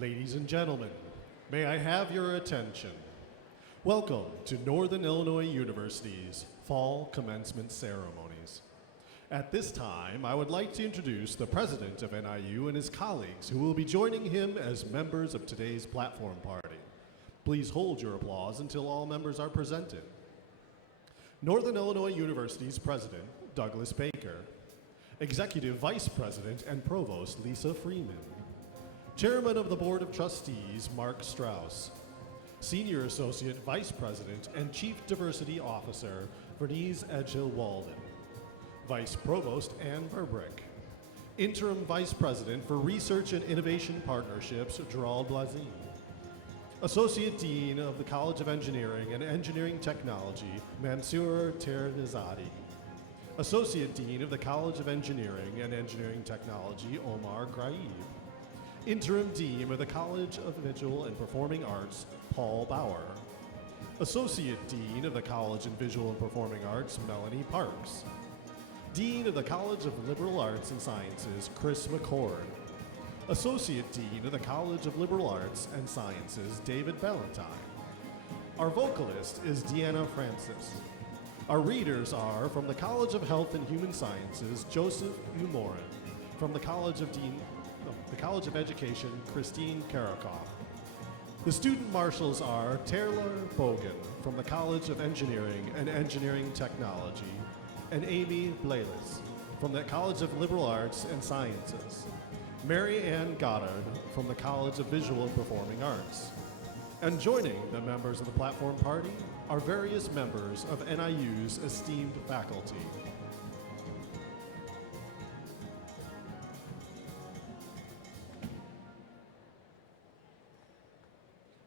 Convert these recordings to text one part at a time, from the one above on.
Ladies and gentlemen, may I have your attention? Welcome to Northern Illinois University's Fall Commencement Ceremonies. At this time, I would like to introduce the president of NIU and his colleagues who will be joining him as members of today's platform party. Please hold your applause until all members are presented. Northern Illinois University's President, Douglas Baker. Executive Vice President and Provost, Lisa Freeman. Chairman of the Board of Trustees, Mark Strauss. Senior Associate Vice President and Chief Diversity Officer, Vernice Edgehill-Walden. Vice Provost, Ann Verbrick. Interim Vice President for Research and Innovation Partnerships, Gerald Blazin. Associate Dean of the College of Engineering and Engineering Technology, Mansour Ternizadi. Associate Dean of the College of Engineering and Engineering Technology, Omar Graib. Interim Dean of the College of Visual and Performing Arts, Paul Bauer. Associate Dean of the College of Visual and Performing Arts, Melanie Parks. Dean of the College of Liberal Arts and Sciences, Chris McCord. Associate Dean of the College of Liberal Arts and Sciences, David Ballantyne. Our vocalist is Deanna Francis. Our readers are from the College of Health and Human Sciences, Joseph Umorin. From the College of Education, Christine Karakoff. The student marshals are Taylor Bogan from the College of Engineering and Engineering Technology, and Amy Blalis from the College of Liberal Arts and Sciences. Mary Ann Goddard from the College of Visual and Performing Arts. And joining the members of the platform party are various members of NIU's esteemed faculty.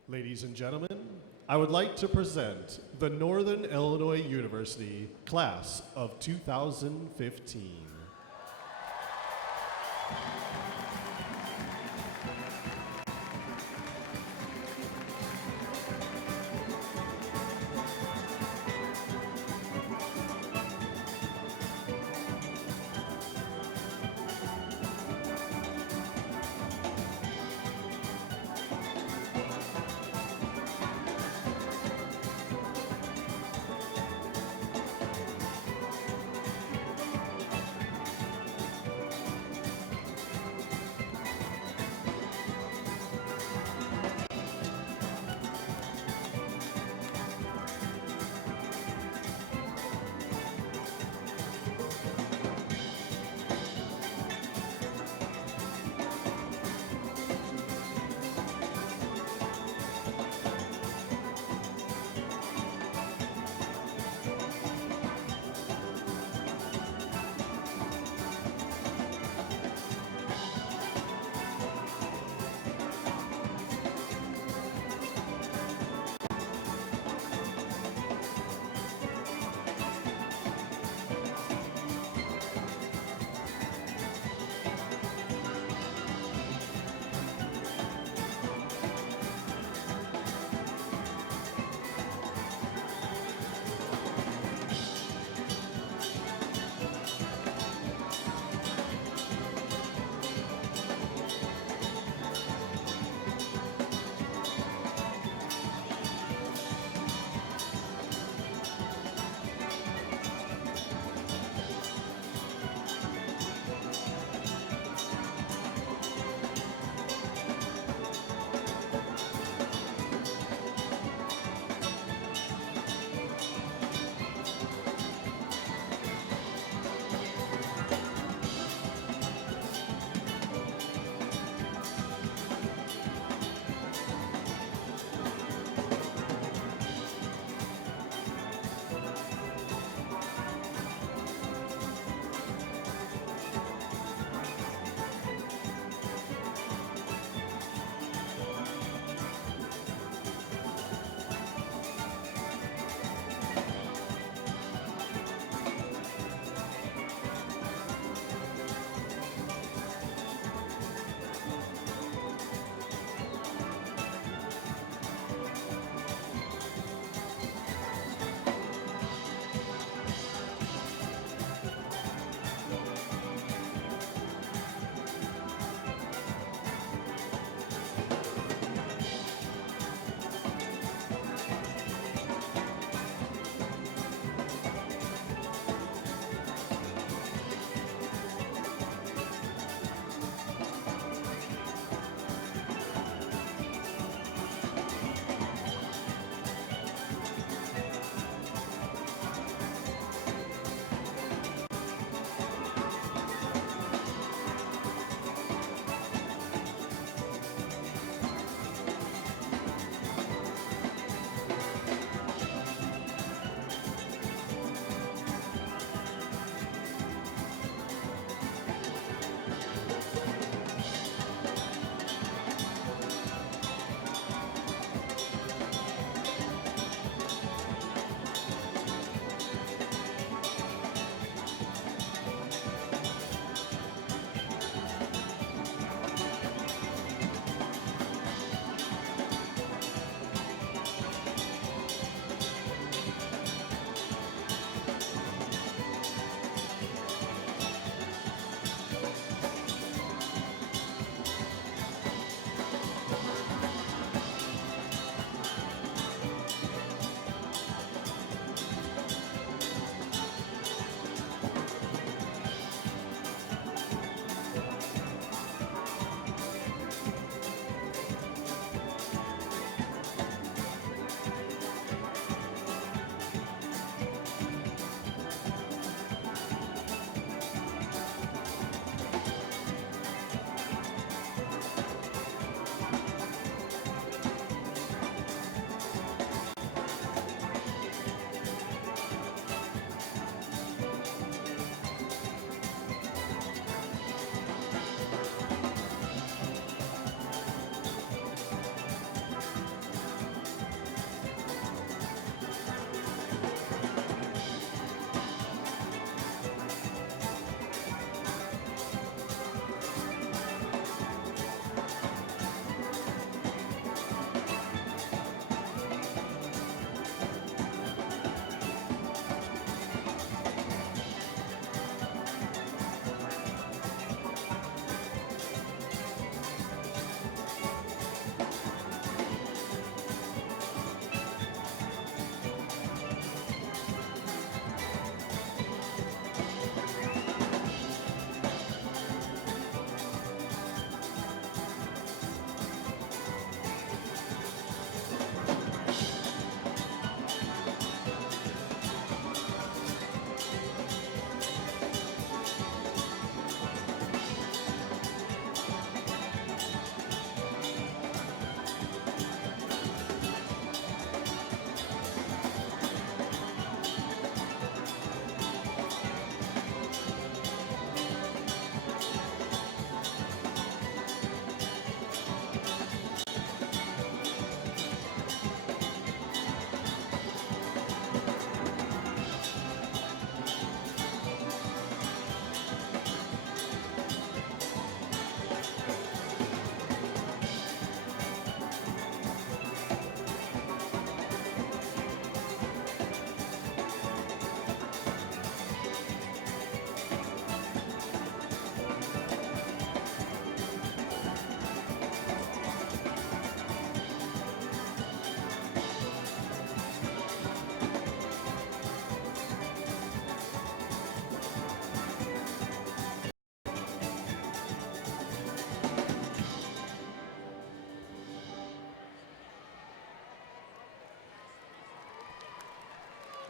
Ladies and gentlemen, I would like to present the Northern Illinois University Class of 2015.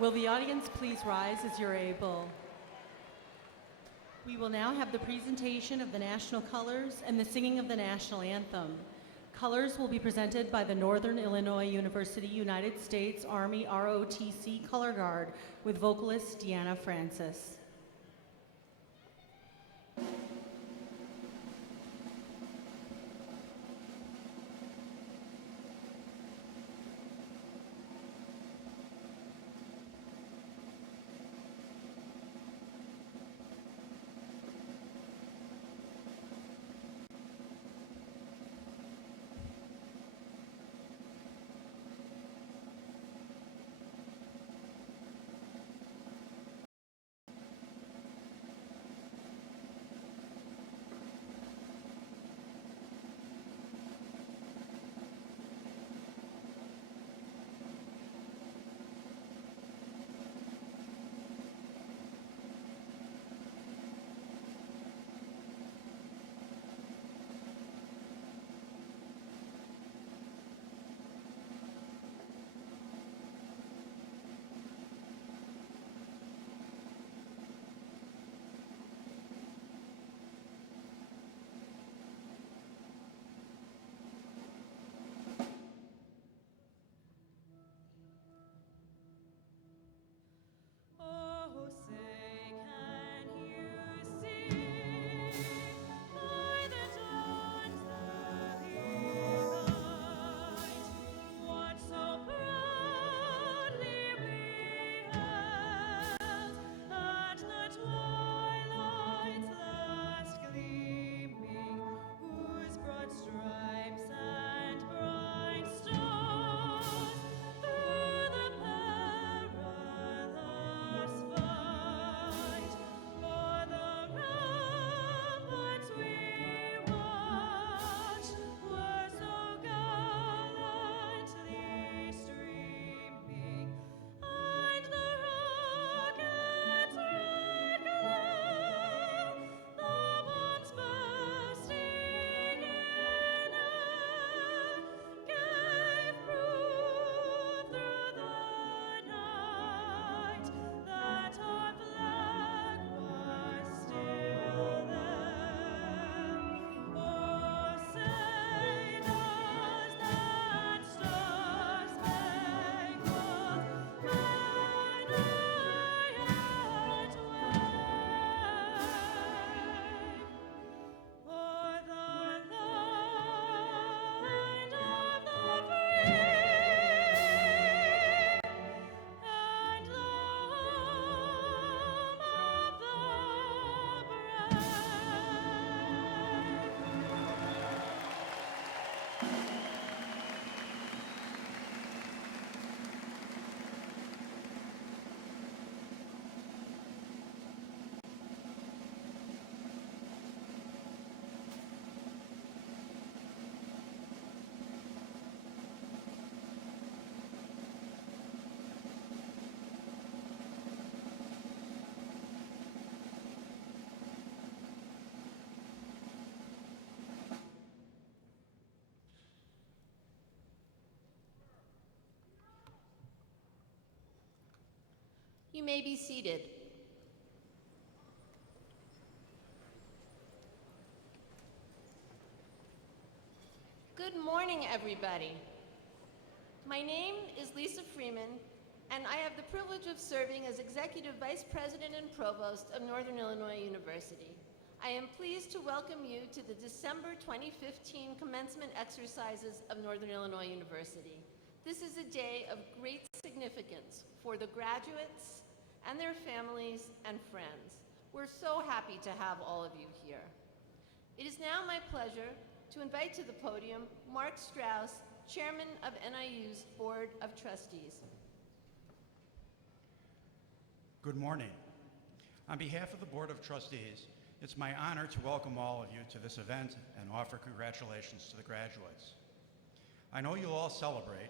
Will the audience please rise as you're able? We will now have the presentation of the national colors and the singing of the national anthem. Colors will be presented by the Northern Illinois University United States Army ROTC Color Guard with vocalist Deanna Francis. You may be seated. Good morning, everybody. My name is Lisa Freeman, and I have the privilege of serving as Executive Vice President and Provost of Northern Illinois University. I am pleased to welcome you to the December 2015 commencement exercises of Northern Illinois University. This is a day of great significance for the graduates and their families and friends. We're so happy to have all of you here. It is now my pleasure to invite to the podium Mark Strauss, Chairman of NIU's Board of Trustees. Good morning. On behalf of the Board of Trustees, it's my honor to welcome all of you to this event and offer congratulations to the graduates. I know you'll all celebrate,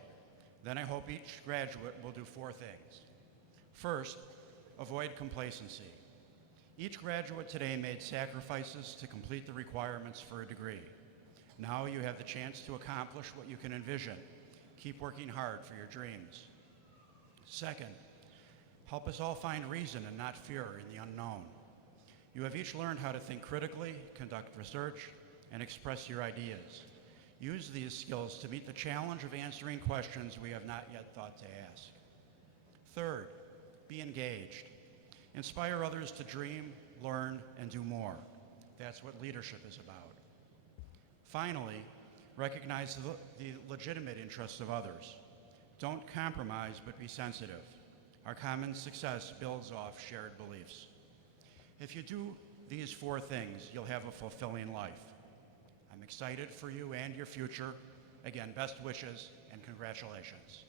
then I hope each graduate will do 4 things. First, avoid complacency. Each graduate today made sacrifices to complete the requirements for a degree. Now you have the chance to accomplish what you can envision. Keep working hard for your dreams. Second, Help us all find reason and not fear in the unknown. You have each learned how to think critically, conduct research, and express your ideas. Use these skills to meet the challenge of answering questions we have not yet thought to ask. Third, be engaged. Inspire others to dream, learn, and do more. That's what leadership is about. Finally, recognize the legitimate interests of others. Don't compromise, but be sensitive. Our common success builds off shared beliefs. If you do these 4 things, you'll have a fulfilling life. I'm excited for you and your future. Again, best wishes and congratulations.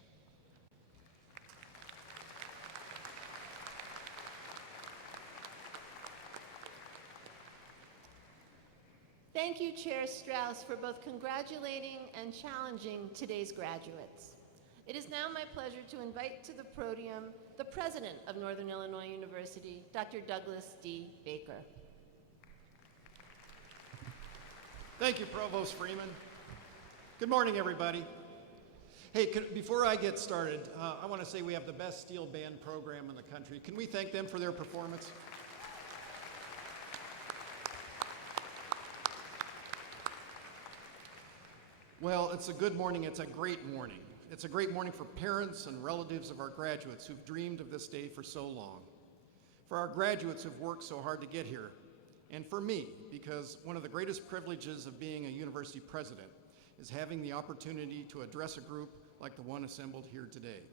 Thank you, Chair Strauss, for both congratulating and challenging today's graduates. It is now my pleasure to invite to the podium the President of Northern Illinois University, Dr. Douglas D. Baker. Thank you, Provost Freeman. Good morning, everybody. Hey, before I get started, I want to say we have the best steel band program in the country. Can we thank them for their performance? Well, it's a good morning. It's a great morning. It's a great morning for parents and relatives of our graduates who've dreamed of this day for so long. For our graduates who've worked so hard to get here. And for me, because one of the greatest privileges of being a university president is having the opportunity to address a group like the one assembled here today.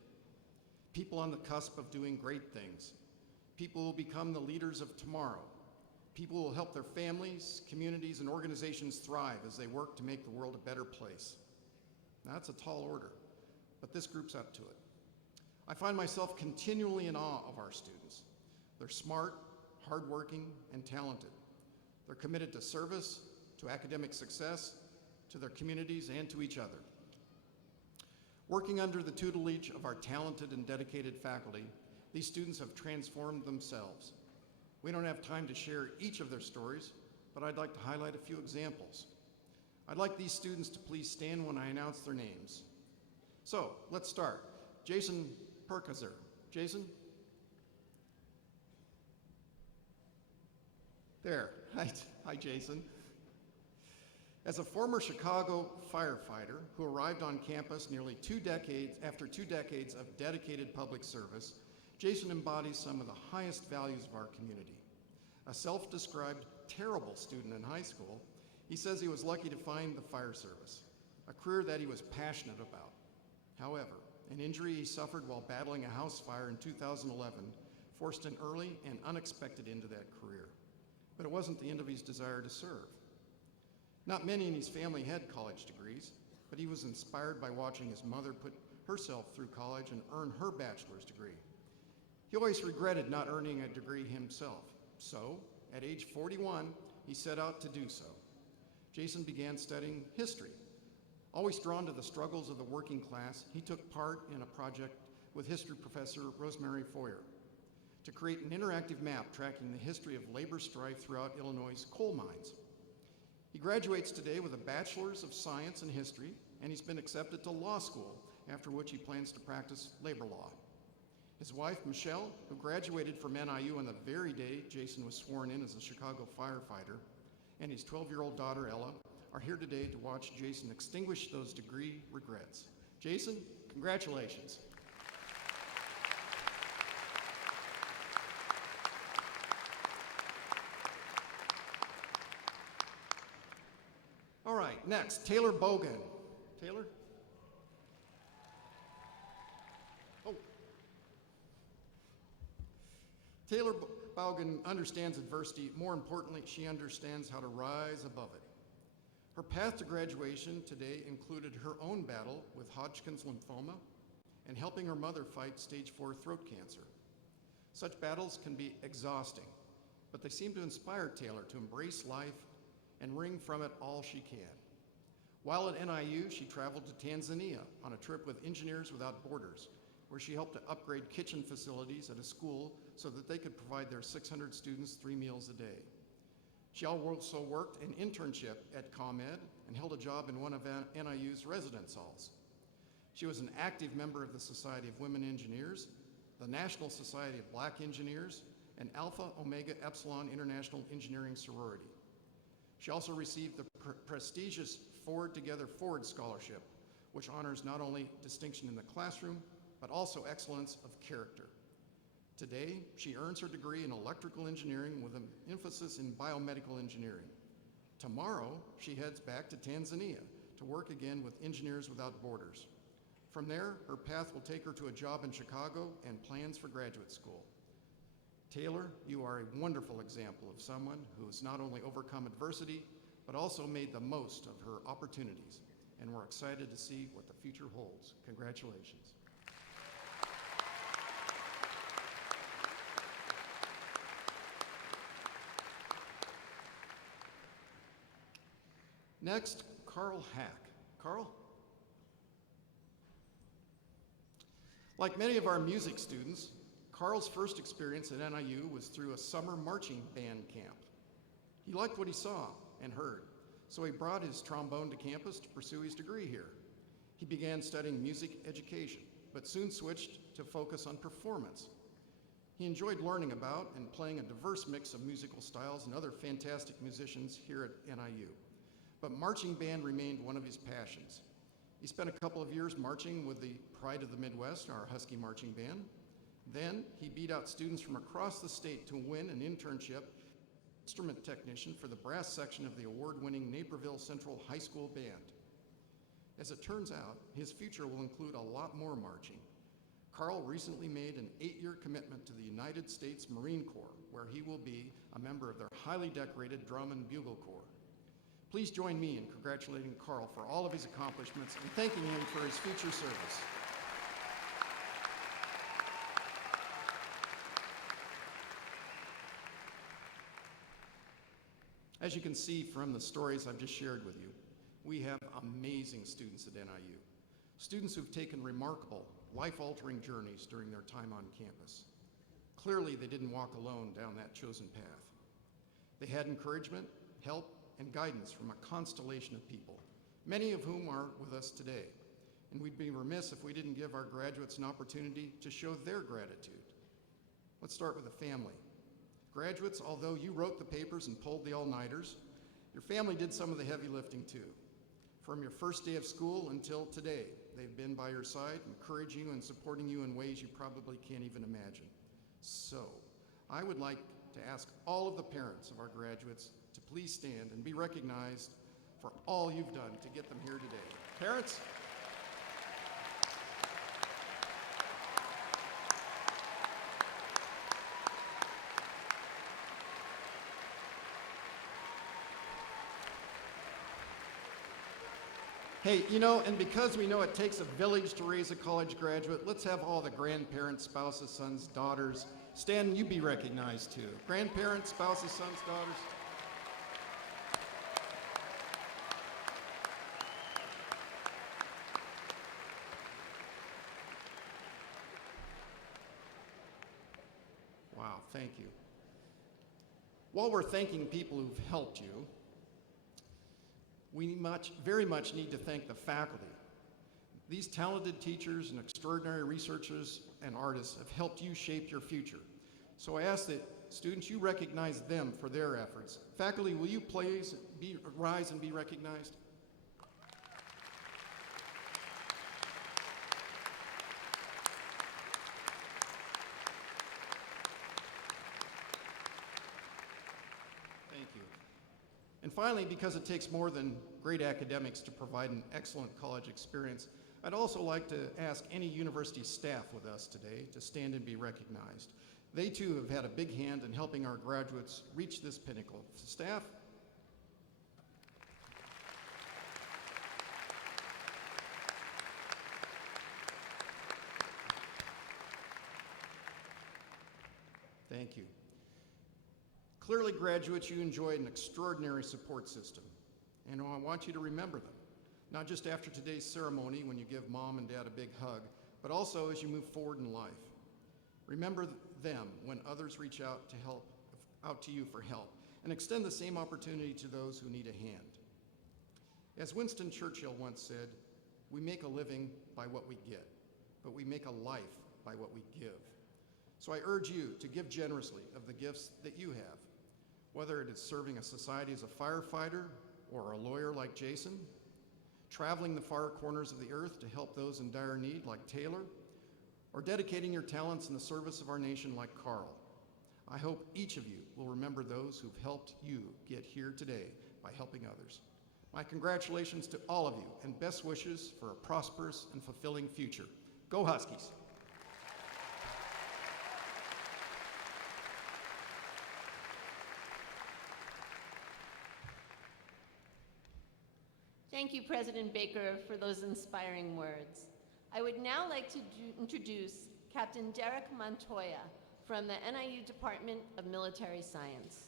People on the cusp of doing great things. People who will become the leaders of tomorrow. People who will help their families, communities, and organizations thrive as they work to make the world a better place. Now, that's a tall order, but this group's up to it. I find myself continually in awe of our students. They're smart, hardworking, and talented. They're committed to service, to academic success, to their communities, and to each other. Working under the tutelage of our talented and dedicated faculty, these students have transformed themselves. We don't have time to share each of their stories, but I'd like to highlight a few examples. I'd like these students to please stand when I announce their names. So, let's start. Jason Perkazer. Jason? There. Hi, Jason. As a former Chicago firefighter who arrived on campus after 2 decades of dedicated public service, Jason embodies some of the highest values of our community. A self-described terrible student in high school, he says he was lucky to find the fire service, a career that he was passionate about. However, an injury he suffered while battling a house fire in 2011 forced an early and unexpected end to that career. But it wasn't the end of his desire to serve. Not many in his family had college degrees, but he was inspired by watching his mother put herself through college and earn her bachelor's degree. He always regretted not earning a degree himself. So, at age 41, he set out to do so. Jason began studying history. Always drawn to the struggles of the working class, he took part in a project with history professor Rosemary Foyer to create an interactive map tracking the history of labor strife throughout Illinois' coal mines. He graduates today with a Bachelor's of Science in History, and he's been accepted to law school, after which he plans to practice labor law. His wife, Michelle, who graduated from NIU on the very day Jason was sworn in as a Chicago firefighter, and his 12-year-old daughter, Ella, are here today to watch Jason extinguish those degree regrets. Jason, congratulations. All right, next, Taylor Bogan. Taylor? Oh. Taylor Bogan understands adversity. More importantly, she understands how to rise above it. Her path to graduation today included her own battle with Hodgkin's lymphoma and helping her mother fight stage 4 throat cancer. Such battles can be exhausting, but they seem to inspire Taylor to embrace life and wring from it all she can. While at NIU, she traveled to Tanzania on a trip with Engineers Without Borders, where she helped to upgrade kitchen facilities at a school so that they could provide their 600 students 3 meals a day. She also worked an internship at ComEd and held a job in one of NIU's residence halls. She was an active member of the Society of Women Engineers, the National Society of Black Engineers, and Alpha Omega Epsilon International Engineering Sorority. She also received the prestigious Forward Together Forward Scholarship, which honors not only distinction in the classroom, but also excellence of character. Today, she earns her degree in electrical engineering with an emphasis in biomedical engineering. Tomorrow, she heads back to Tanzania to work again with Engineers Without Borders. From there, her path will take her to a job in Chicago and plans for graduate school. Taylor, you are a wonderful example of someone who has not only overcome adversity, but also made the most of her opportunities, and we're excited to see what the future holds. Congratulations. Next, Carl Hack. Carl? Like many of our music students, Carl's first experience at NIU was through a summer marching band camp. He liked what he saw and heard, so he brought his trombone to campus to pursue his degree here. He began studying music education, but soon switched to focus on performance. He enjoyed learning about and playing a diverse mix of musical styles and other fantastic musicians here at NIU. But marching band remained one of his passions. He spent a couple of years marching with the Pride of the Midwest, our Husky marching band. Then he beat out students from across the state to win an internship instrument technician for the brass section of the award-winning Naperville Central High School Band. As it turns out, his future will include a lot more marching. Carl recently made an 8-year commitment to the United States Marine Corps, where he will be a member of their highly decorated Drum and Bugle Corps. Please join me in congratulating Carl for all of his accomplishments and thanking him for his future service. As you can see from the stories I've just shared with you, we have amazing students at NIU. Students who've taken remarkable, life-altering journeys during their time on campus. Clearly, they didn't walk alone down that chosen path. They had encouragement, help, and guidance from a constellation of people, many of whom are with us today. And we'd be remiss if we didn't give our graduates an opportunity to show their gratitude. Let's start with the family. Graduates, although you wrote the papers and pulled the all-nighters, your family did some of the heavy lifting too. From your first day of school until today, they've been by your side, encouraging you and supporting you in ways you probably can't even imagine. So, I would like to ask all of the parents of our graduates to please stand and be recognized for all you've done to get them here today. Parents? Hey, and because we know it takes a village to raise a college graduate, let's have all the grandparents, spouses, sons, daughters stand and you be recognized too. Grandparents, spouses, sons, daughters. Wow, thank you. While we're thanking people who've helped you, we very much need to thank the faculty. These talented teachers and extraordinary researchers and artists have helped you shape your future. So I ask that students, you recognize them for their efforts. Faculty, will you please rise and be recognized? Thank you. And finally, because it takes more than great academics to provide an excellent college experience, I'd also like to ask any university staff with us today to stand and be recognized. They too have had a big hand in helping our graduates reach this pinnacle. Staff? Thank you. Clearly, graduates, you enjoyed an extraordinary support system, and I want you to remember them, not just after today's ceremony when you give mom and dad a big hug, but also as you move forward in life. Remember them when others reach out to you for help, and extend the same opportunity to those who need a hand. As Winston Churchill once said, we make a living by what we get, but we make a life by what we give. So I urge you to give generously of the gifts that you have, whether it is serving a society as a firefighter or a lawyer like Jason, traveling the far corners of the earth to help those in dire need like Taylor, or dedicating your talents in the service of our nation like Carl. I hope each of you will remember those who've helped you get here today by helping others. My congratulations to all of you and best wishes for a prosperous and fulfilling future. Go Huskies! Thank you, President Baker, for those inspiring words. I would now like to introduce Captain Derek Montoya from the NIU Department of Military Science.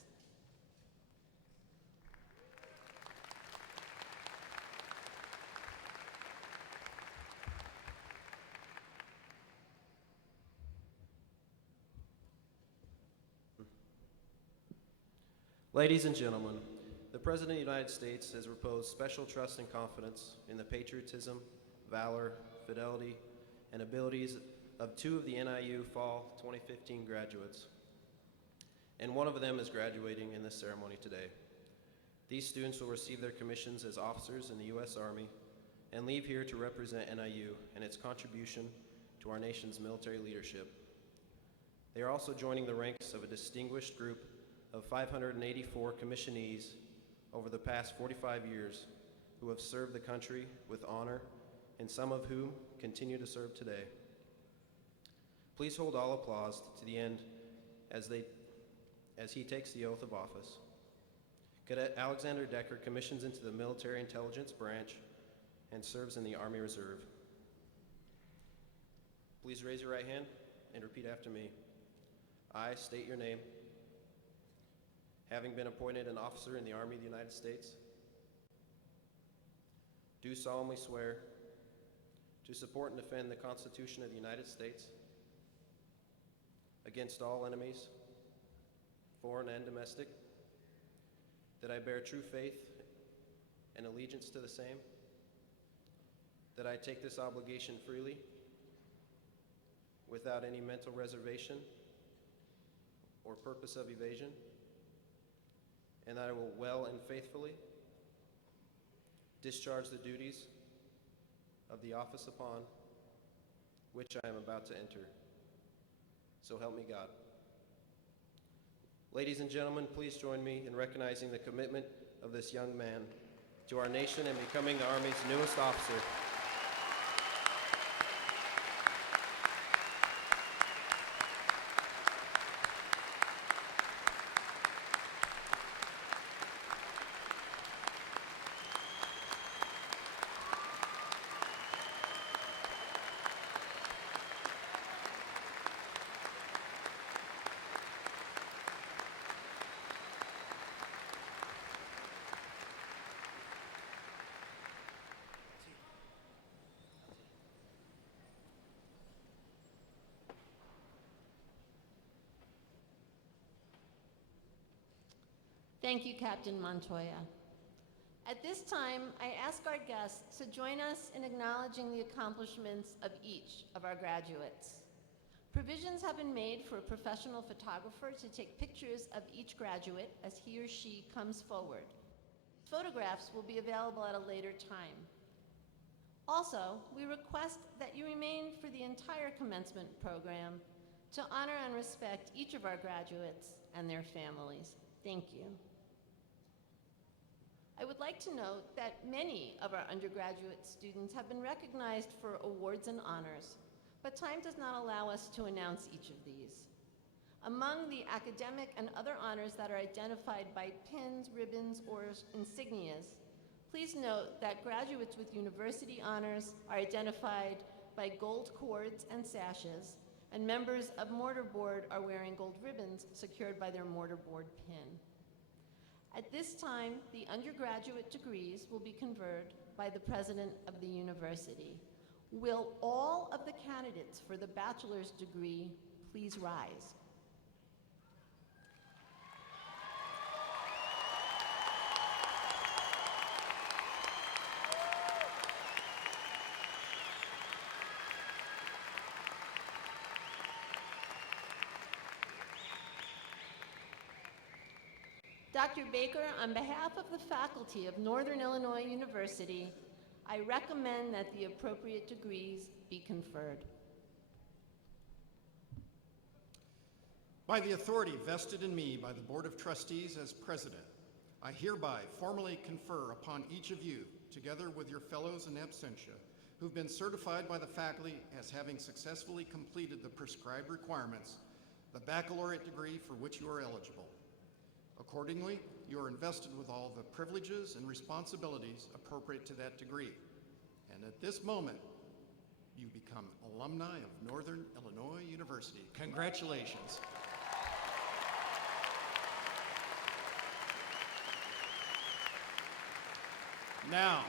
Ladies and gentlemen, the President of the United States has reposed special trust and confidence in the patriotism, valor, fidelity, and abilities of two of the NIU Fall 2015 graduates, and one of them is graduating in this ceremony today. These students will receive their commissions as officers in the U.S. Army and leave here to represent NIU and its contribution to our nation's military leadership. They are also joining the ranks of a distinguished group of 584 commissionees over the past 45 years who have served the country with honor, and some of whom continue to serve today. Please hold all applause to the end as he takes the oath of office. Cadet Alexander Decker commissions into the Military Intelligence Branch and serves in the Army Reserve. Please raise your right hand and repeat after me. I state your name. Having been appointed an officer in the Army of the United States, do solemnly swear to support and defend the Constitution of the United States against all enemies, foreign and domestic, that I bear true faith and allegiance to the same, that I take this obligation freely, without any mental reservation or purpose of evasion, and that I will well and faithfully discharge the duties of the office upon which I am about to enter. So help me God. Ladies and gentlemen, please join me in recognizing the commitment of this young man to our nation and becoming the Army's newest officer. Thank you, Captain Montoya. At this time, I ask our guests to join us in acknowledging the accomplishments of each of our graduates. Provisions have been made for a professional photographer to take pictures of each graduate as he or she comes forward. Photographs will be available at a later time. Also, we request that you remain for the entire commencement program to honor and respect each of our graduates and their families. Thank you. I would like to note that many of our undergraduate students have been recognized for awards and honors, but time does not allow us to announce each of these. Among the academic and other honors that are identified by pins, ribbons, or insignias, please note that graduates with university honors are identified by gold cords and sashes, and members of mortarboard are wearing gold ribbons secured by their mortarboard pin. At this time, the undergraduate degrees will be conferred by the president of the university. Will all of the candidates for the bachelor's degree please rise? Dr. Baker, on behalf of the faculty of Northern Illinois University, I recommend that the appropriate degrees be conferred. By the authority vested in me by the Board of Trustees as president, I hereby formally confer upon each of you, together with your fellows in absentia, who've been certified by the faculty as having successfully completed the prescribed requirements, the baccalaureate degree for which you are eligible. Accordingly, you are invested with all the privileges and responsibilities appropriate to that degree. And at this moment, you become alumni of Northern Illinois University. Congratulations. Now,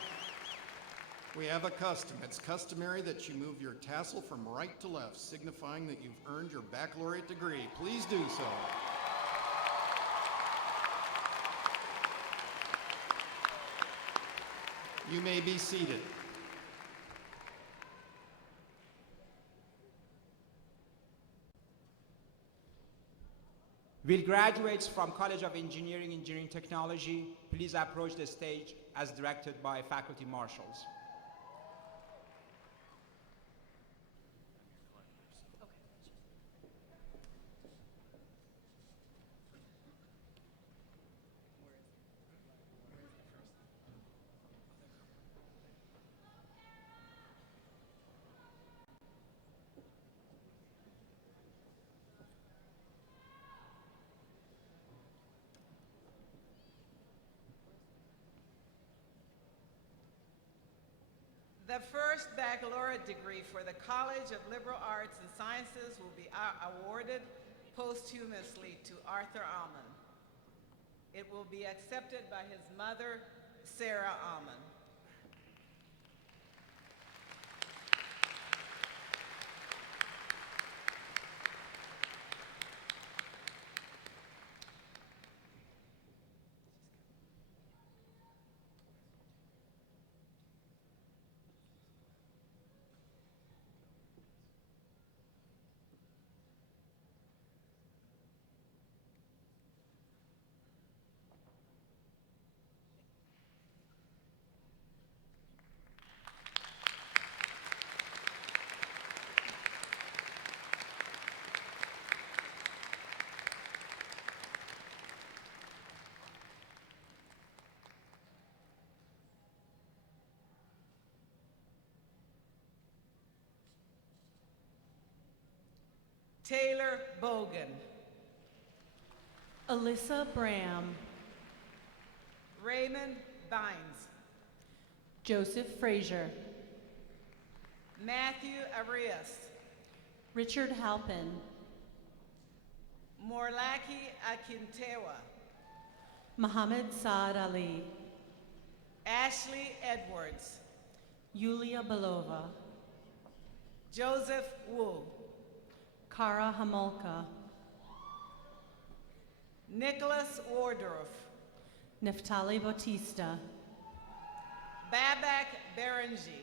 we have a custom. It's customary that you move your tassel from right to left, signifying that you've earned your baccalaureate degree. Please do so. You may be seated. Will graduates from College of Engineering Technology please approach the stage as directed by faculty marshals. The first baccalaureate degree for the College of Liberal Arts and Sciences will be awarded posthumously to Arthur Alman. It will be accepted by his mother, Sarah Alman. Taylor Bogan. Alyssa Bram. Raymond Bynes. Joseph Frazier. Matthew Arias. Richard Halpin. Morlaki Akintewa. Muhammad Saad Ali. Ashley Edwards. Yulia Belova. Joseph Wu. Kara Hamolka. Nicholas Wardorf. Neftali Bautista. Babak Berenji.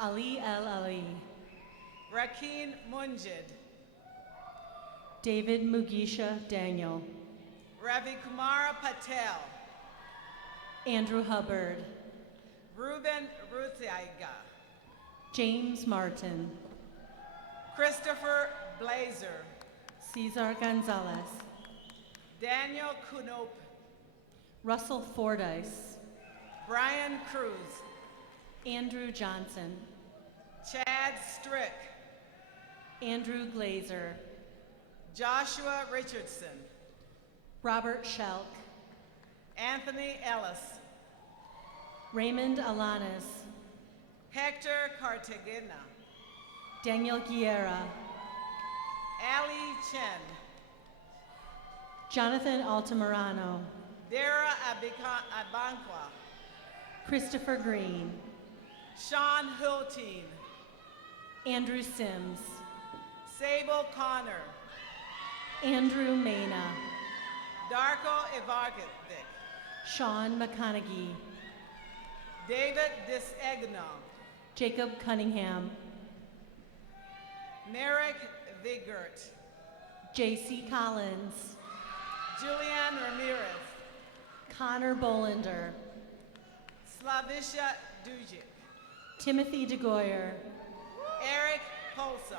Ali El Ali. Rakeen Munjid. David Mugisha Daniel. Ravi Kumara Patel. Andrew Hubbard. Ruben Ruthiaiga. James Martin. Christopher Blazer. Cesar Gonzalez. Daniel Kunope. Russell Fordyce. Brian Cruz. Andrew Johnson. Chad Strick. Andrew Glazer. Joshua Richardson. Robert Schelk. Anthony Ellis. Raymond Alanis. Hector Cartagena. Daniel Guerra. Ali Chen. Jonathan Altamirano. Dara Abanqua. Christopher Green. Sean Hulteen. Andrew Sims. Sable Connor. Andrew Mena. Darko Ivakovic. Sean McConaughey. David Disegno. Jacob Cunningham. Merrick Vigert. J.C. Collins. Julianne Ramirez, Connor Bolander, Slavisha Dujic, Timothy DeGoyer, Eric Polsa,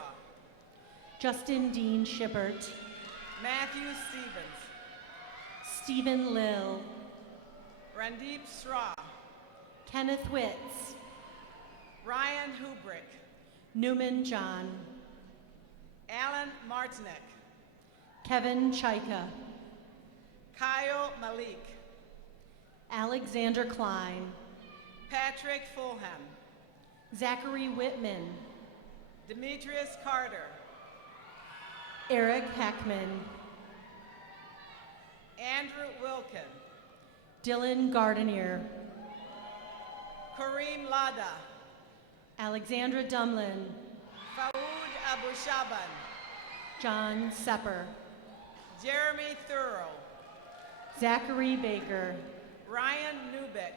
Justin Dean Shippert, Matthew Stevens, Stephen Lill, Randeep Shra, Kenneth Witz, Ryan Hubrick, Newman John, Alan Martinek, Kevin Chaika, Kyle Malik, Alexander Klein, Patrick Fulham, Zachary Whitman, Demetrius Carter, Eric Heckman, Andrew Wilkin, Dylan Gardenier, Kareem Lada, Alexandra Dumlin, Faoud Abu Shaban, John Sepper, Jeremy Thurl, Zachary Baker, Ryan Newbeck,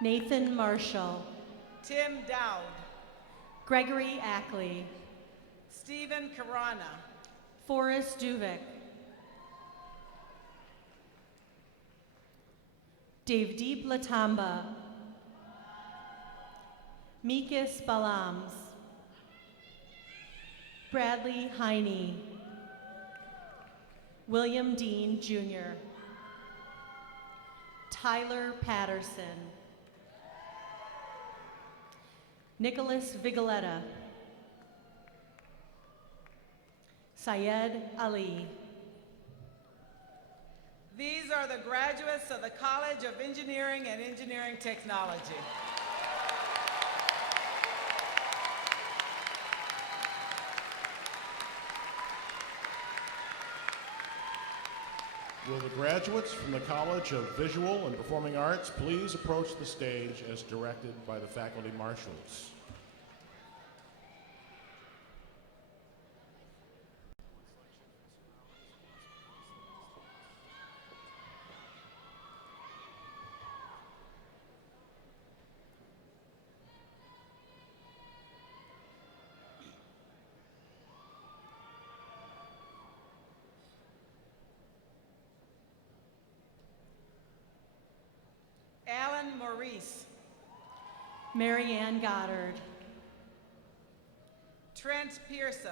Nathan Marshall, Tim Dowd, Gregory Ackley, Stephen Karana, Forrest Duvik, Devdeep Latamba, Mikas Balams, Bradley Heine, William Dean Jr., Tyler Patterson, Nicholas Vigoletta, Syed Ali. These are the graduates of the College of Engineering and Engineering Technology. Will the graduates from the College of Visual and Performing Arts please approach the stage as directed by the faculty marshals? Alan Maurice, Marianne Goddard, Trent Pearson,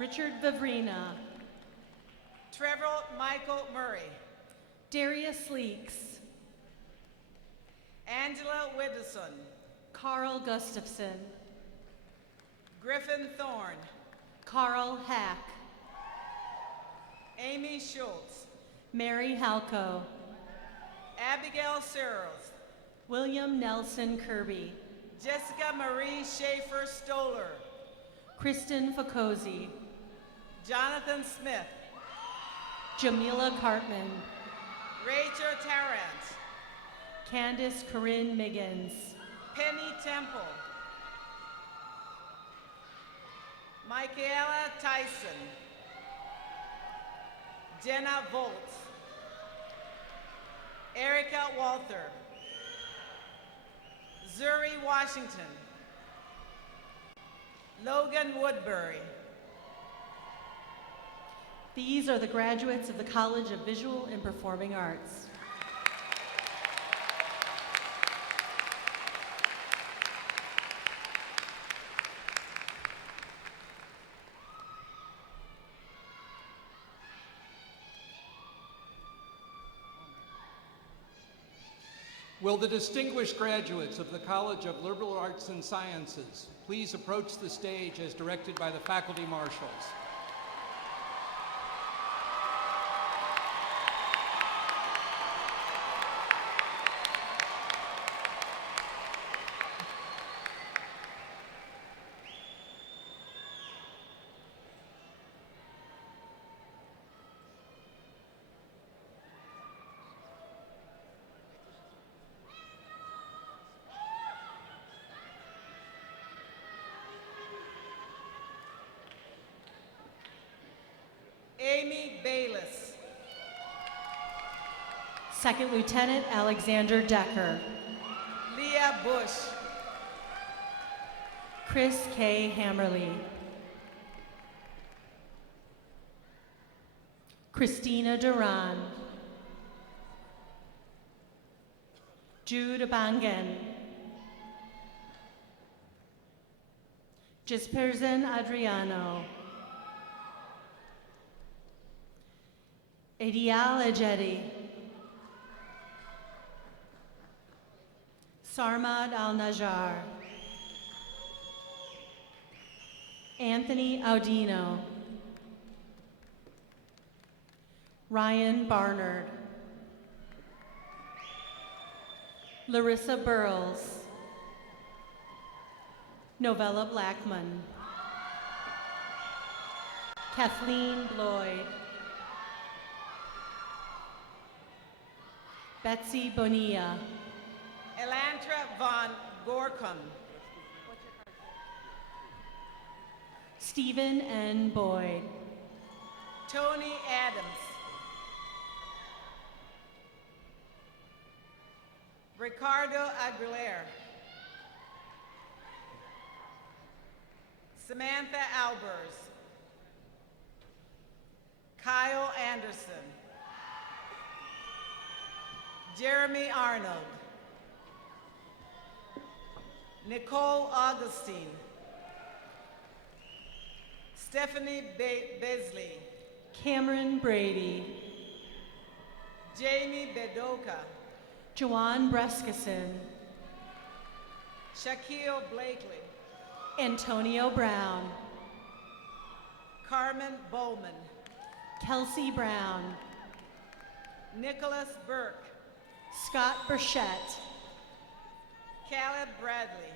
Richard Vavrina, Trevor Michael Murray, Darius Leaks, Angela Widdowson, Carl Gustafson, Griffin Thorne, Carl Hack, Amy Schultz, Mary Halco, Abigail Searles, William Nelson Kirby, Jessica Marie Schaefer Stoller, Kristen Focosi, Jonathan Smith, Jamila Cartman, Rachel Tarrant, Candace Corinne Miggins, Penny Temple, Michaela Tyson, Jenna Volt, Erica Walther, Zuri Washington, Logan Woodbury. These are the graduates of the College of Visual and Performing Arts. Will the distinguished graduates of the College of Liberal Arts and Sciences please approach the stage as directed by the faculty marshals? Amy Bayless, Second Lieutenant Alexander Decker, Leah Bush, Chris K. Hammerly, Christina Duran, Jude Abangan, Jespersen Adriano, Edial Ejedi, Sarmad Al-Najjar, Anthony Audino, Ryan Barnard, Larissa Burles, Novella Blackman, Kathleen Bloyd, Betsy Bonilla, Elantra von Gorkum, Stephen N. Boyd, Tony Adams, Ricardo Aguilera, Samantha Albers, Kyle Anderson, Jeremy Arnold, Nicole Augustine, Stephanie Beasley, Cameron Brady, Jamie Bedoka, Joanne Breskison, Shaquille Blakely, Antonio Brown, Carmen Bowman, Kelsey Brown, Nicholas Burke, Scott Burchett, Caleb Bradley,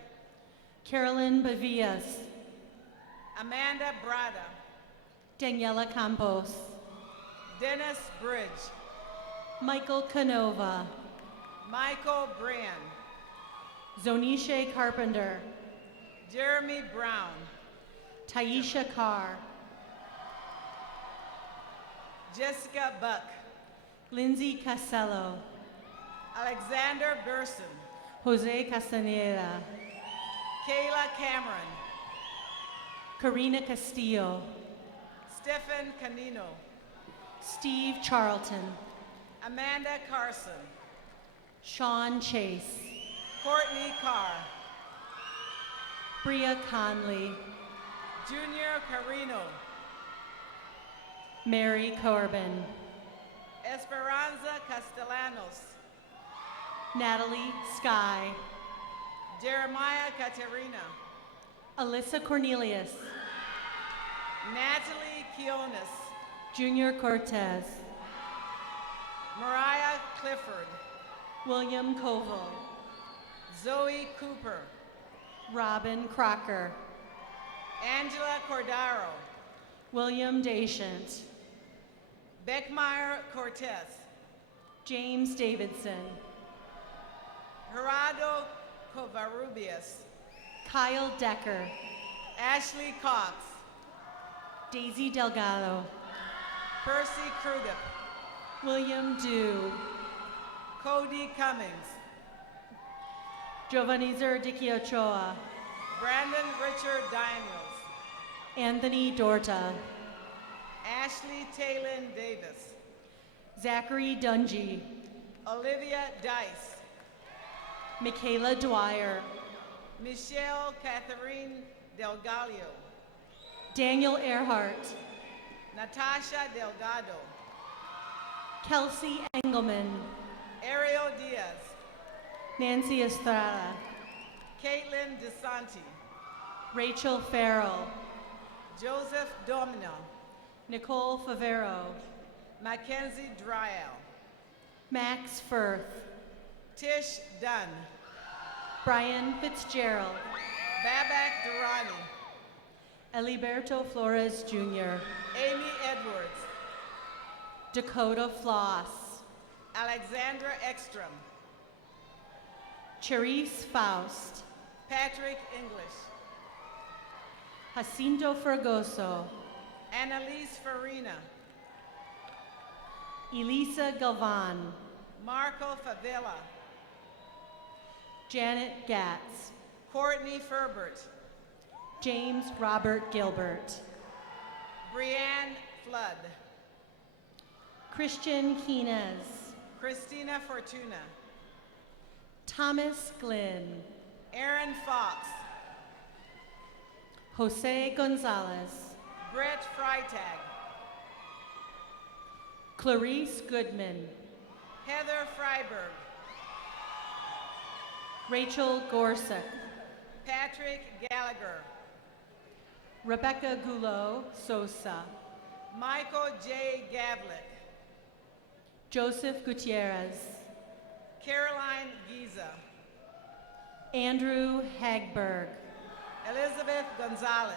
Carolyn Bavias, Amanda Brada, Daniela Campos, Dennis Bridge, Michael Canova, Michael Brand, Zonisha Carpenter, Jeremy Brown, Taisha Carr, Jessica Buck, Lindsay Casello, Alexander Gerson, Jose Castaneda, Kayla Cameron, Karina Castillo, Stephen Canino, Steve Charlton, Amanda Carson, Sean Chase, Courtney Carr, Bria Conley, Junior Carino, Mary Corbin, Esperanza Castellanos, Natalie Sky, Jeremiah Caterina, Alyssa Cornelius, Natalie Kionis, Junior Cortez, Mariah Clifford, William Koval, Zoe Cooper, Robin Crocker, Angela Cordaro, William Deschant, Beckmeyer Cortez, James Davidson, Gerardo Covarrubias, Kyle Decker, Ashley Cox, Daisy Delgado, Percy Crudup, William Dew, Cody Cummings, Giovannizer Dicky Ochoa, Brandon Richard Daniels, Anthony Dorta, Ashley Taylin Davis, Zachary Dungy, Olivia Dice, Michaela Dwyer, Michelle Catherine Delgallo, Daniel Earhart, Natasha Delgado, Kelsey Engelman, Ariel Diaz, Nancy Estrada, Caitlin DeSanti, Rachel Farrell, Joseph Domino, Nicole Favero, Mackenzie Dryell, Max Firth, Tish Dunn, Brian Fitzgerald, Babak Durrani, Eliberto Flores Jr., Amy Edwards, Dakota Floss, Alexandra Ekstrom, Charisse Faust, Patrick English, Jacinto Fergoso, Annalise Farina, Elisa Galvan, Marco Favela, Janet Gatz, Courtney Ferbert, James Robert Gilbert, Brianne Flood, Christian Keenez, Christina Fortuna, Thomas Glynn, Aaron Fox, Jose Gonzalez, Brett Freitag, Clarice Goodman, Heather Freiberg, Rachel Gorsuch, Patrick Gallagher, Rebecca Goulot Sosa, Michael J. Gavlik, Joseph Gutierrez, Caroline Giza, Andrew Hagberg, Elizabeth Gonzalez,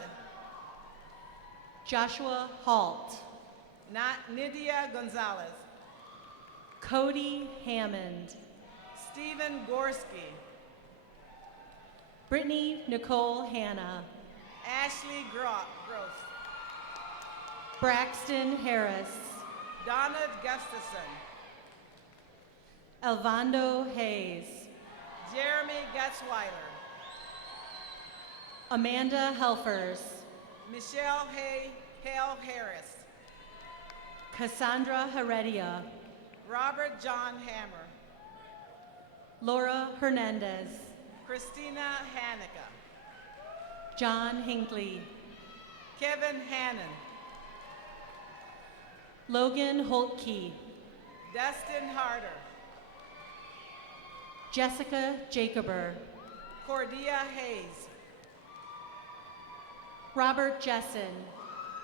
Joshua Halt, Nydia Gonzalez, Cody Hammond, Stephen Gorski, Brittany Nicole Hanna, Ashley Gross, Braxton Harris, Donald Gustafson, Elvando Hayes, Jeremy Gutzweiler, Amanda Helfers, Michelle Hale Harris, Cassandra Heredia, Robert John Hammer, Laura Hernandez, Christina Hanukkah, John Hinckley, Kevin Hannon, Logan Holtke, Dustin Harder, Jessica Jacober, Cordia Hayes, Robert Jessen,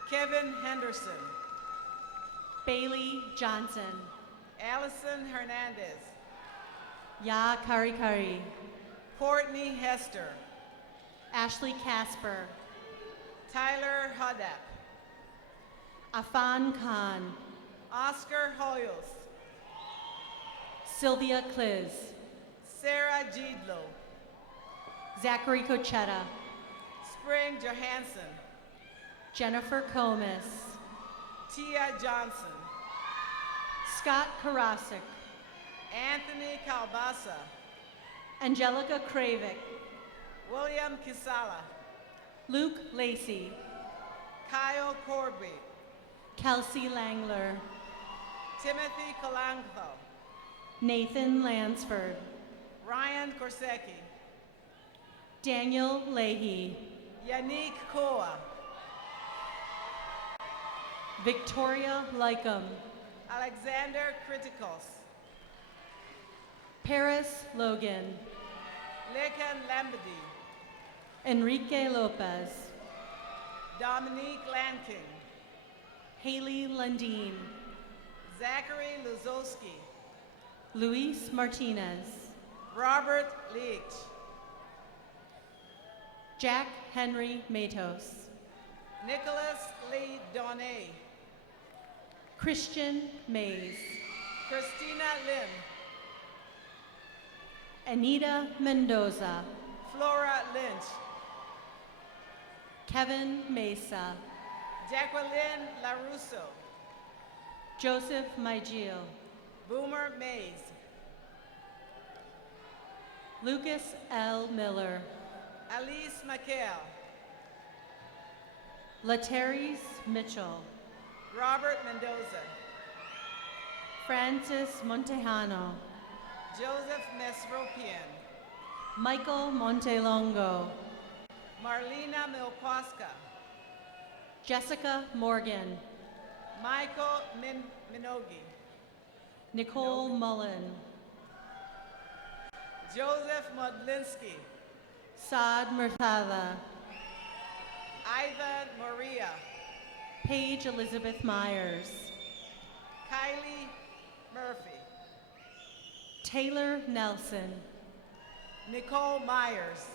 Kevin Henderson, Bailey Johnson, Allison Hernandez, Ya Kari Kari, Courtney Hester, Ashley Casper, Tyler Huddap, Afan Khan, Oscar Hoyos, Sylvia Kliz, Sarah Giedlo, Zachary Cochetta, Spring Johansson, Jennifer Comas, Tia Johnson, Scott Karasik, Anthony Kalbasa, Angelica Kravik, William Kisala, Luke Lacey, Kyle Corby, Kelsey Langler, Timothy Kalanko, Nathan Lansford, Ryan Korsecki, Daniel Leahy, Yannick Koa, Victoria Lycum, Alexander Kritikos, Paris Logan, Lekan Lambadi, Enrique Lopez, Dominique Lanking, Haley Lundeen, Zachary Luzowski, Luis Martinez, Robert Leach, Jack Henry Matos, Nicholas Lee Donay, Christian Mays, Christina Lim, Anita Mendoza, Flora Lynch, Kevin Mesa, Jacqueline LaRusso, Joseph Mygil, Boomer Mays, Lucas L. Miller, Alice McHale, Lateris Mitchell, Robert Mendoza, Francis Montejano, Joseph Mesropian, Michael Montelongo, Marlena Milkwaska, Jessica Morgan, Michael Minogi, Nicole Mullen, Joseph Modlinsky, Saad Murtada, Ivan Maria, Paige Elizabeth Myers, Kylie Murphy, Taylor Nelson, Nicole Myers,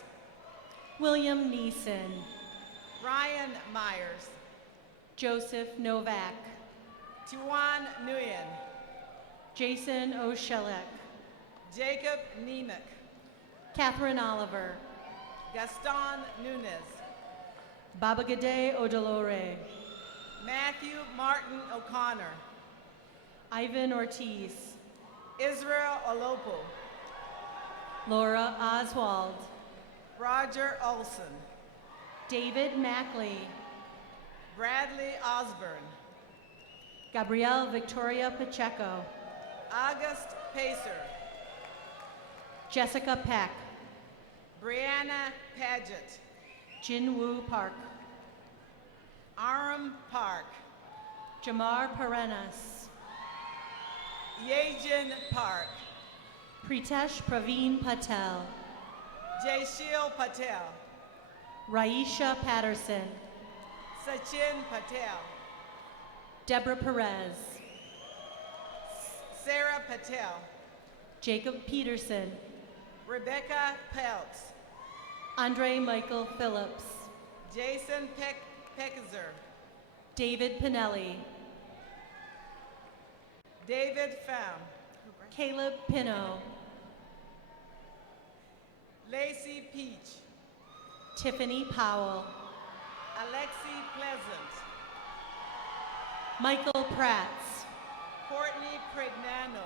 William Neeson, Ryan Myers, Joseph Novak, Tuan Nguyen, Jason Oshelek, Jacob Nemec, Catherine Oliver, Gaston Nunez, Babagade Odolore, Matthew Martin O'Connor, Ivan Ortiz, Israel Olopo, Laura Oswald, Roger Olson, David Mackley, Bradley Osborne, Gabrielle Victoria Pacheco. August Pacer. Jessica Peck. Brianna Paget. Jinwoo Park. Aram Park. Jamar Perennis. Yejin Park. Pritesh Praveen Patel. Jaishil Patel. Raisha Patterson. Sachin Patel. Deborah Perez. Sarah Patel. Jacob Peterson. Rebecca Peltz. Andre Michael Phillips. Jason Peckizer. David Pinelli. David Pham. Caleb Pino. Lacey Peach. Tiffany Powell. Alexi Pleasant. Michael Prats. Courtney Pregnano.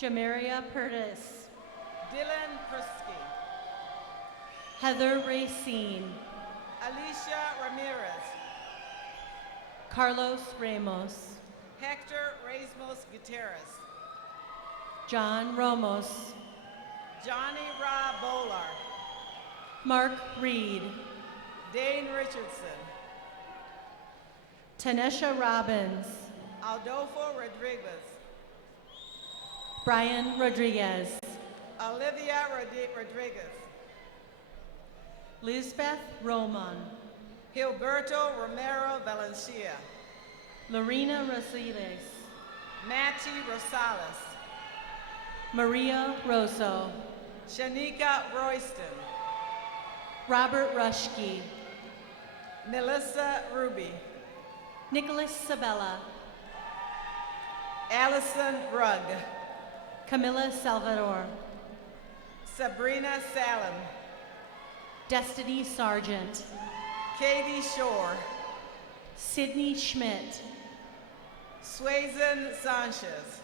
Jamaria Curtis. Dylan Persky. Heather Racine. Alicia Ramirez. Carlos Ramos. Hector Ramos Gutierrez. John Ramos. Johnny Ra Bolar. Mark Reed. Dane Richardson. Tanesha Robbins. Aldolfo Rodriguez. Brian Rodriguez. Olivia Rodriguez. Lisbeth Roman. Gilberto Romero Valencia. Lorena Rosales. Matty Rosales. Maria Rosso. Shanika Royston. Robert Rushke. Melissa Ruby. Nicholas Sabella. Allison Rugg. Camilla Salvador. Sabrina Salem. Destiny Sargent. Katie Shore. Sydney Schmidt. Swayzen Sanchez.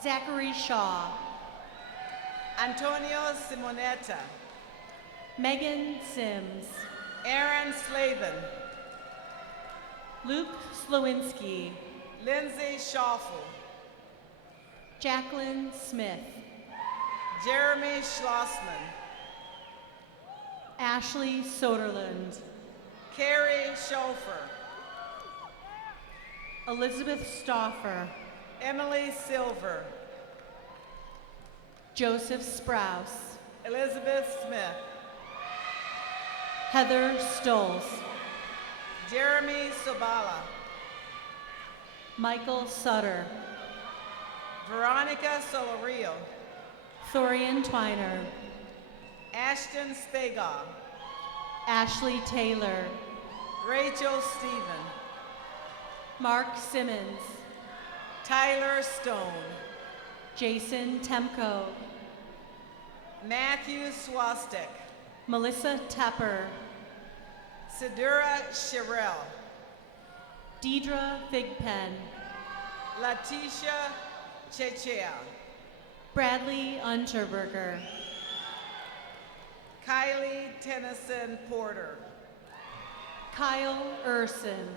Zachary Shaw. Antonio Simonetta. Megan Sims. Aaron Slavin. Luke Slowinski. Lindsay Schaffel. Jacqueline Smith. Jeremy Schlossman. Ashley Soderlund. Carrie Schofer. Elizabeth Stauffer. Emily Silver. Joseph Sprouse. Elizabeth Smith. Heather Stolz. Jeremy Sobala. Michael Sutter. Veronica Solorio. Thorian Twiner. Ashton Spagoff. Ashley Taylor. Rachel Stephen. Mark Simmons. Tyler Stone. Jason Temko. Matthew Swastik. Melissa Tepper. Sidura Sherrill. Deidre Thigpen. Letitia Chechea. Bradley Unterberger. Kylie Tennyson Porter. Kyle Urson.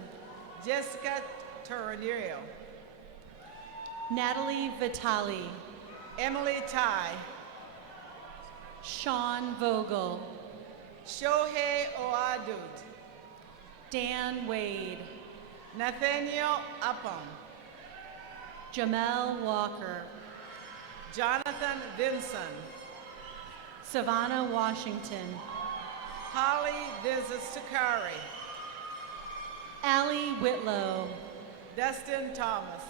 Jessica Tornero. Natalie Vitali. Emily Ty. Sean Vogel. Shohei Oadud. Dan Wade. Nathaniel Upham. Jamel Walker. Jonathan Vinson. Savannah Washington. Holly Vizistakari. Allie Whitlow. Dustin Thomas.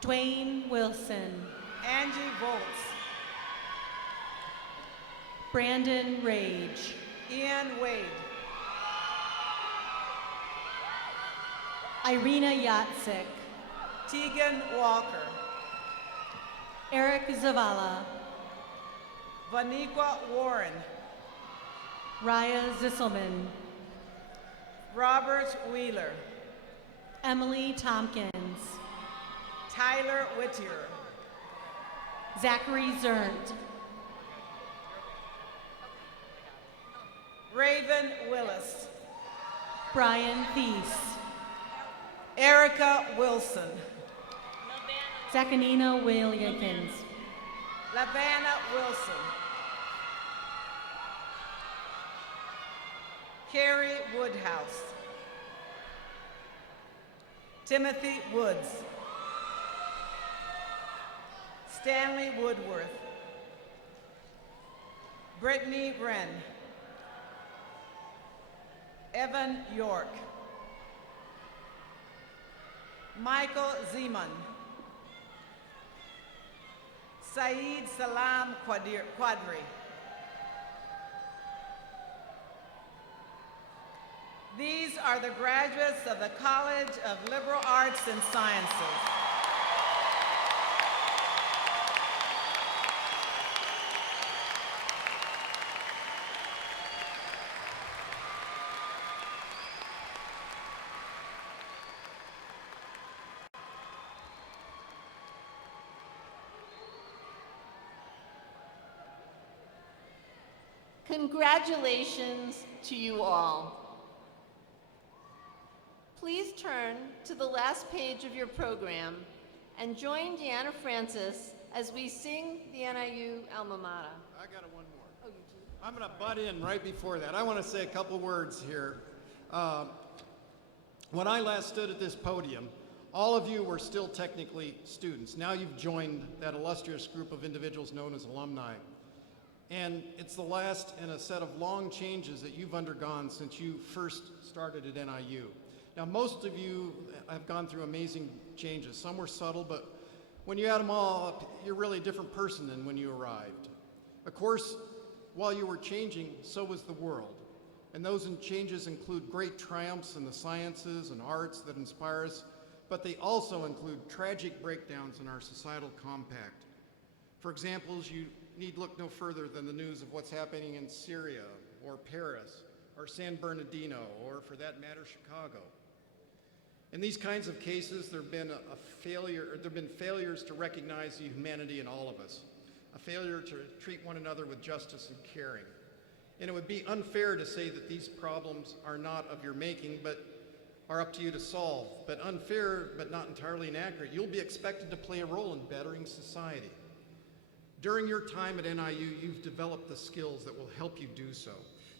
Dwayne Wilson. Angie Volts. Brandon Rage. Ian Wade. Irina Yatsik. Tegan Walker. Eric Zavala. Vaniqua Warren. Raya Zisselman. Robert Wheeler. Emily Tompkins. Tyler Whittier. Zachary Zernt. Raven Willis. Brian Thies. Erica Wilson. Zakanina Williams. Lavana Wilson. Carrie Woodhouse. Timothy Woods. Stanley Woodworth. Brittany Wren. Evan York. Michael Zeman. Saeed Salam Quadri. These are the graduates of the College of Liberal Arts and Sciences. Congratulations to you all. Please turn to the last page of your program and join Deanna Francis as we sing the NIU Alma Mater. I got one more. Oh, you do? I'm going to butt in right before that. I want to say a couple words here. When I last stood at this podium, all of you were still technically students. Now you've joined that illustrious group of individuals known as alumni. And it's the last in a set of long changes that you've undergone since you first started at NIU. Now, most of you have gone through amazing changes. Some were subtle, but when you add them all up, you're really a different person than when you arrived. Of course, while you were changing, so was the world. And those changes include great triumphs in the sciences and arts that inspire us, but they also include tragic breakdowns in our societal compact. For examples, you need look no further than the news of what's happening in Syria, or Paris, or San Bernardino, or for that matter, Chicago. In these kinds of cases, there have been failures to recognize the humanity in all of us, a failure to treat one another with justice and caring. And it would be unfair to say that these problems are not of your making, but are up to you to solve. But unfair, but not entirely inaccurate. You'll be expected to play a role in bettering society. During your time at NIU, you've developed the skills that will help you do so.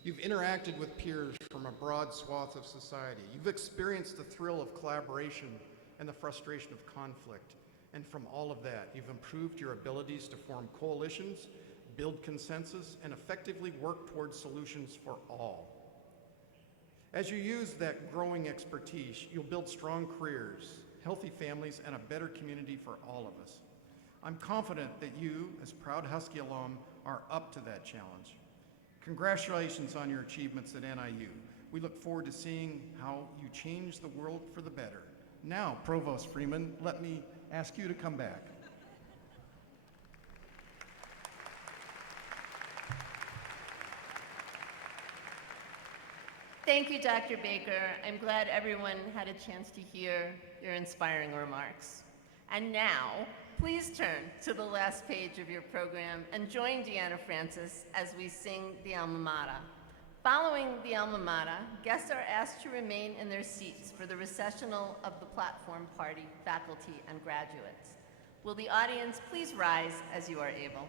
You've interacted with peers from a broad swath of society. You've experienced the thrill of collaboration and the frustration of conflict. And from all of that, you've improved your abilities to form coalitions, build consensus, and effectively work towards solutions for all. As you use that growing expertise, you'll build strong careers, healthy families, and a better community for all of us. I'm confident that you, as proud Husky alum, are up to that challenge. Congratulations on your achievements at NIU. We look forward to seeing how you change the world for the better. Now, Provost Freeman, let me ask you to come back. Thank you, Dr. Baker. I'm glad everyone had a chance to hear your inspiring remarks. And now, please turn to the last page of your program and join Deanna Francis as we sing the Alma Mater. Following the Alma Mater, guests are asked to remain in their seats for the recessional of the platform party, faculty, and graduates. Will the audience please rise as you are able?